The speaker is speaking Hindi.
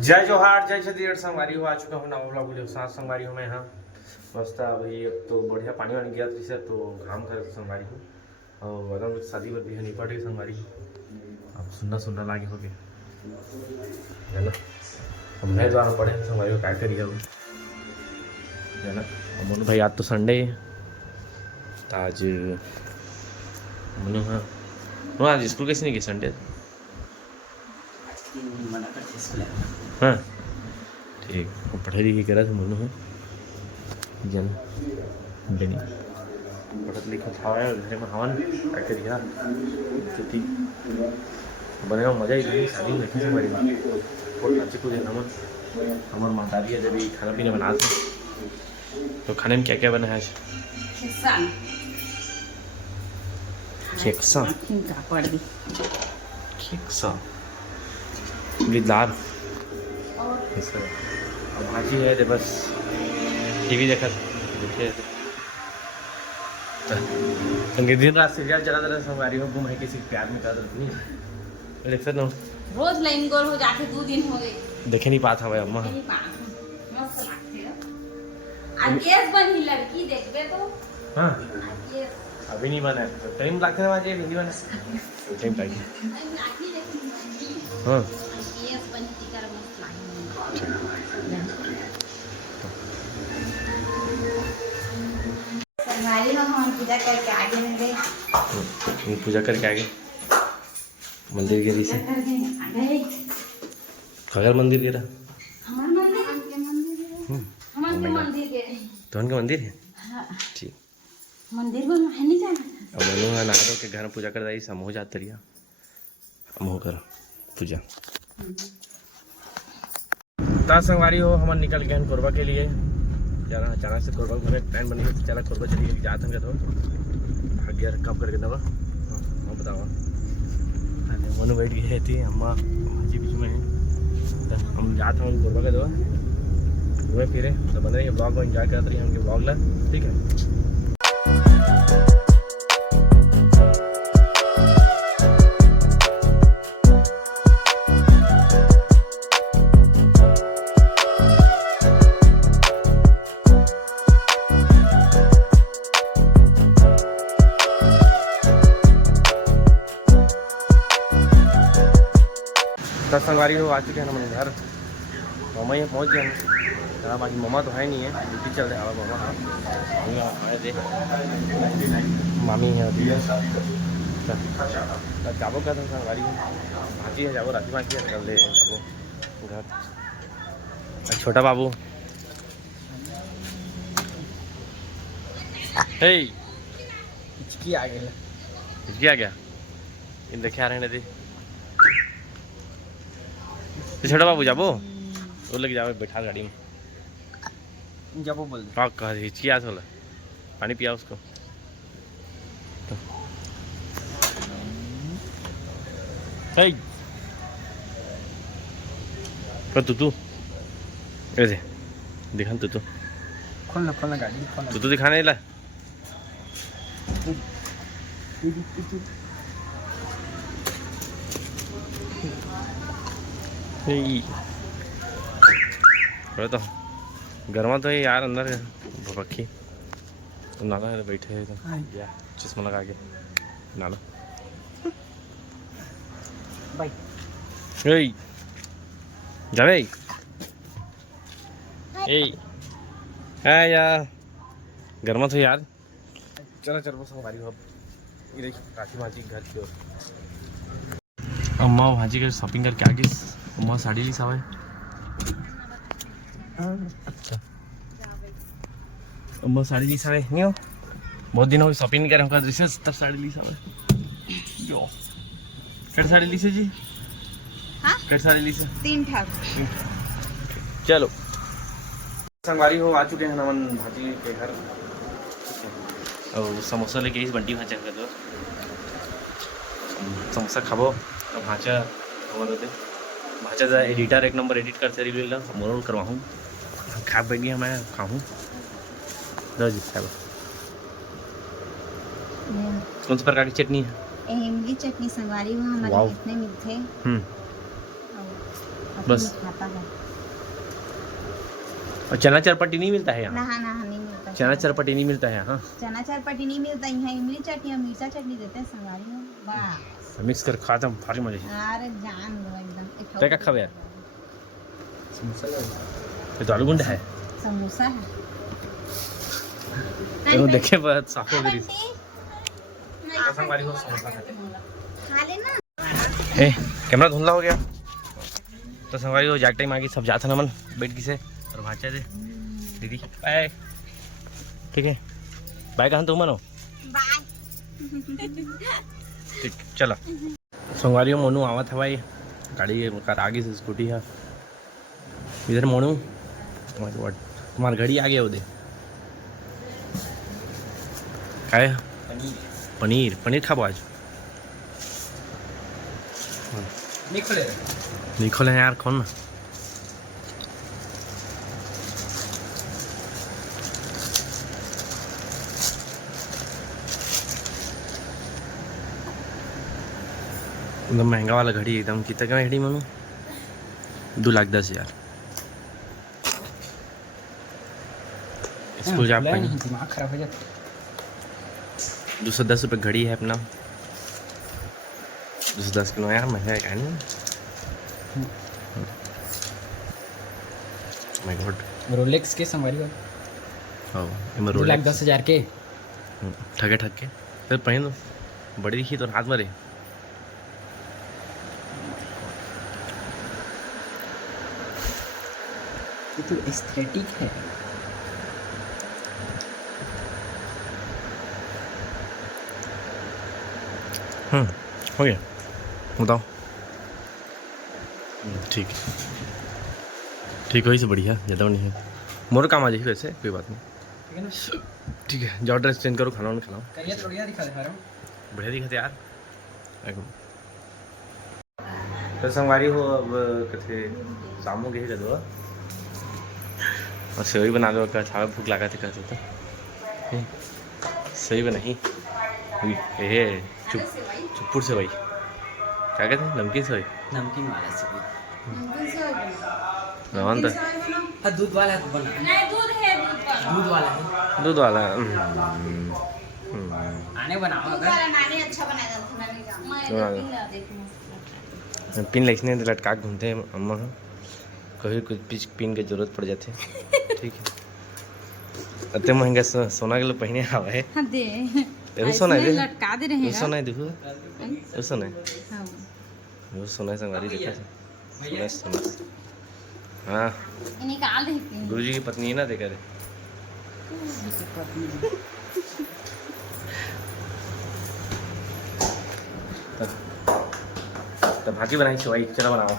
जय जोहार जय छत्तीसगढ़ संगवारी हो आ चुका हूँ नवा ब्लॉग वीडियो साथ संगवारी हूँ मैं यहाँ मस्त भाई। अब तो बढ़िया पानी वानी गया था तो घाम कर संगवारी हूँ और एकदम शादी वर्दी है नहीं पड़ रही संगवारी हूँ। अब सुनना सुनना लागे हो गए है ना। अब मैं द्वारा पढ़े संगवारी को क्या करिए अब है ना। मोनू भाई आज तो संडे है तो आज मोनू हाँ आज स्कूल कैसे नहीं गए संडे हाँ ठीक पढ़ाई लिखाई करा था मोनू है जन बनी पढ़त लिखत हवा घर में हवन क्या करिए स्थिति बने मजा ही नहीं शादी में देखने से बड़ी बहुत अच्छे कुछ नमन हमारे माताजी है जब भी खाना पीना बनाते तो खाने में क्या क्या बना है आज खेक्सा खेक्सा दाल भाजी है तो बस टीवी देखा देखे दिन रात सीरियल चला था संगवारी हो गुम है किसी प्यार में कर नहीं देख सकते रोज लाइन गोल हो जाके 2 दिन हो गए देखे नहीं पाता भाई अम्मा मस्त लगते है आकेश बनी लड़की देखबे तो हां आकेश अभी नहीं बना तो टाइम लगता है मुझे नहीं बना टाइम लगे हां आकेश बनी टिकर मस्त लगे संगवारी में हम पूजा करके आगे में गए पूजा करके आगे मंदिर गिरी से खगर मंदिर गिरा हमार मंदिर हमार मंदिर गए तो उनका मंदिर है हां ठीक मंदिर में है नहीं जाना अब मनु है नहा के घर में पूजा कर दाई समूह जात तरिया हम कर पूजा ता संगवारी हो हम निकल गए कोरबा के लिए जाना अचानक से कोरबा घूमने प्लान बनी तो चला कोरबा चलिए जाते हैं तो भाग गया कब करके दवा हाँ बताओ मनु बैठ गई थी अम्मा भाजी बीच में है तो हम जाते हैं कोरबा के दवा घूमे फिरे तो बन रही है ब्लॉग में एंजॉय करते रहिए उनके ब्लॉग ला ठीक है। दस संगवारी हो आ चुके हैं हमारे घर मामा यहाँ पहुँच गए हैं बाकी मामा तो है नहीं है ड्यूटी चल रहा है मामा आए थे मामी है अभी जाबो का था संगवारी भाजी है जाबो राती भाजी है कर ले जाबो घर छोटा बाबू हे हिचकी आ गया हिचकी आ गया इन देखे आ रहे हैं छोटा बाबू जाबो वो लग जाओ बैठा गाड़ी में जाबो बोल हाँ कह हिचकी आ थोड़ा पानी पिया उसको तो तू ऐसे दिखा तू खोलना गाड़ी तू दिखाने ला तो गर्मा तो यार अंदर रखी नाला बैठे है तो चश्मा लगा के नाला भाई जावे यार गर्मा तो यार चलो चलो हमारी ये देखिए काकी माजी घर की ओर अम्मा भाजी कर शॉपिंग करके आगे अम्मा साड़ी ली सावे अच्छा अम्मा साड़ी ली सावे नहीं हो बहुत दिन हो शॉपिंग नहीं करे हमका जैसे तब साड़ी ली सावे जो कट साड़ी ली से जी हां कट साड़ी ली से 3 ठाक चलो संगवारी हो आ चुके हैं नमन भाजी के घर और समोसा लेके इस बंटी भाजा कर दो समोसा खाबो भाषा हमारे भाषा एडिटर एक नंबर एडिट करते रही मोरल करवाऊँ खा बैठी मैं खाऊँ जी साहब कौन सी प्रकार की चटनी है इमली चटनी संगवारी में हमारे इतने मिलते बस। खाता है और चना चरपटी नहीं मिलता है यहाँ? नहा नहा नहीं मिलता। चना चरपटी नहीं मिलता है यहाँ? चना चरपटी नहीं मिलता यहाँ, इमली चटनी और मिर्चा चटनी देते हैं संगारी में बस। मिक्स कर खाता हूँ, भारी मजे। अरे जान दो एकदम। क्या क्या खावे यार? ये तो आलू गुंडा है। समोसा है। तो देखे बहुत साफ हो गई। संगवारी हो समोसा खा लेना। ए कैमरा धुंधला हो गया तो संगवारी हो जाग टाइम आ गई, सब जाता ना मन बैठ की से और भाचा दे दीदी बाय। ठीक है बाय कहाँ तुम मनो बाय। ठीक चलो। संगवारी मोनू आवा था भाई, गाड़ी कार आगे से स्कूटी है इधर। मोनू तुम्हारी घड़ी आ गया उधर काय पनीर पनीर खाबो आज? नहीं खोले यार, कौन ना एकदम महंगा वाला घड़ी। एकदम कितना का घड़ी मानो? 2,10,000। स्कूल जा दिमाग खराब हो जाता। 210 रुपये घड़ी है अपना। 210 किलो यार महंगा है क्या नहीं? माय गॉड रोलेक्स के संगवारी हो। हाँ इमर 2,10,000 के ठगे ठग के फिर पहन दो, बड़ी दिखी तो हाथ मरे। ये तो एस्थेटिक है। हो गया बताओ। ठीक ठीक वही से बढ़िया, ज़्यादा नहीं है। मोर काम आ जाएगी वैसे, कोई बात नहीं। ठीक है ना? ठीक है जाओ ड्रेस चेंज करो, खाना वाना खिलाओ। करिए तो बढ़िया दिखा रहा हूँ। बढ़िया दिखते यार एकदम। तो संगवारी हो अब कथे शाम हो गई कर दो और सेवई बना दो। अच्छा भूख लगा थे कहते तो सही बनाई ये चुप्पुर सेवई क्या कहते हैं, नमकीन सेवई। नमकीन वाला से नवान तो हाँ दूध वाला बना। नहीं दूध है, दूध दूध वाला है। दूध वाला आने बनाओ दूध अगर वाला नानी अच्छा बनाया था नानी का। मैं पिन लिखने लटका के घूमते हैं अम्मा। कभी कुछ पिन की जरूरत पड़ जाती है। ठीक है इतने महंगा सोना के लिए पहने हवा है। हाँ दे वो सोना है, लटका दे रहेगा। वो सोना है, देखो वो सोना है, हाँ वो सोना है संगवारी देखा सोना सोना। हाँ ये निकाल दे। गुरुजी की पत्नी है ना, देखा रे। तो भाजी बनाई सेवई, चलो बनाओ।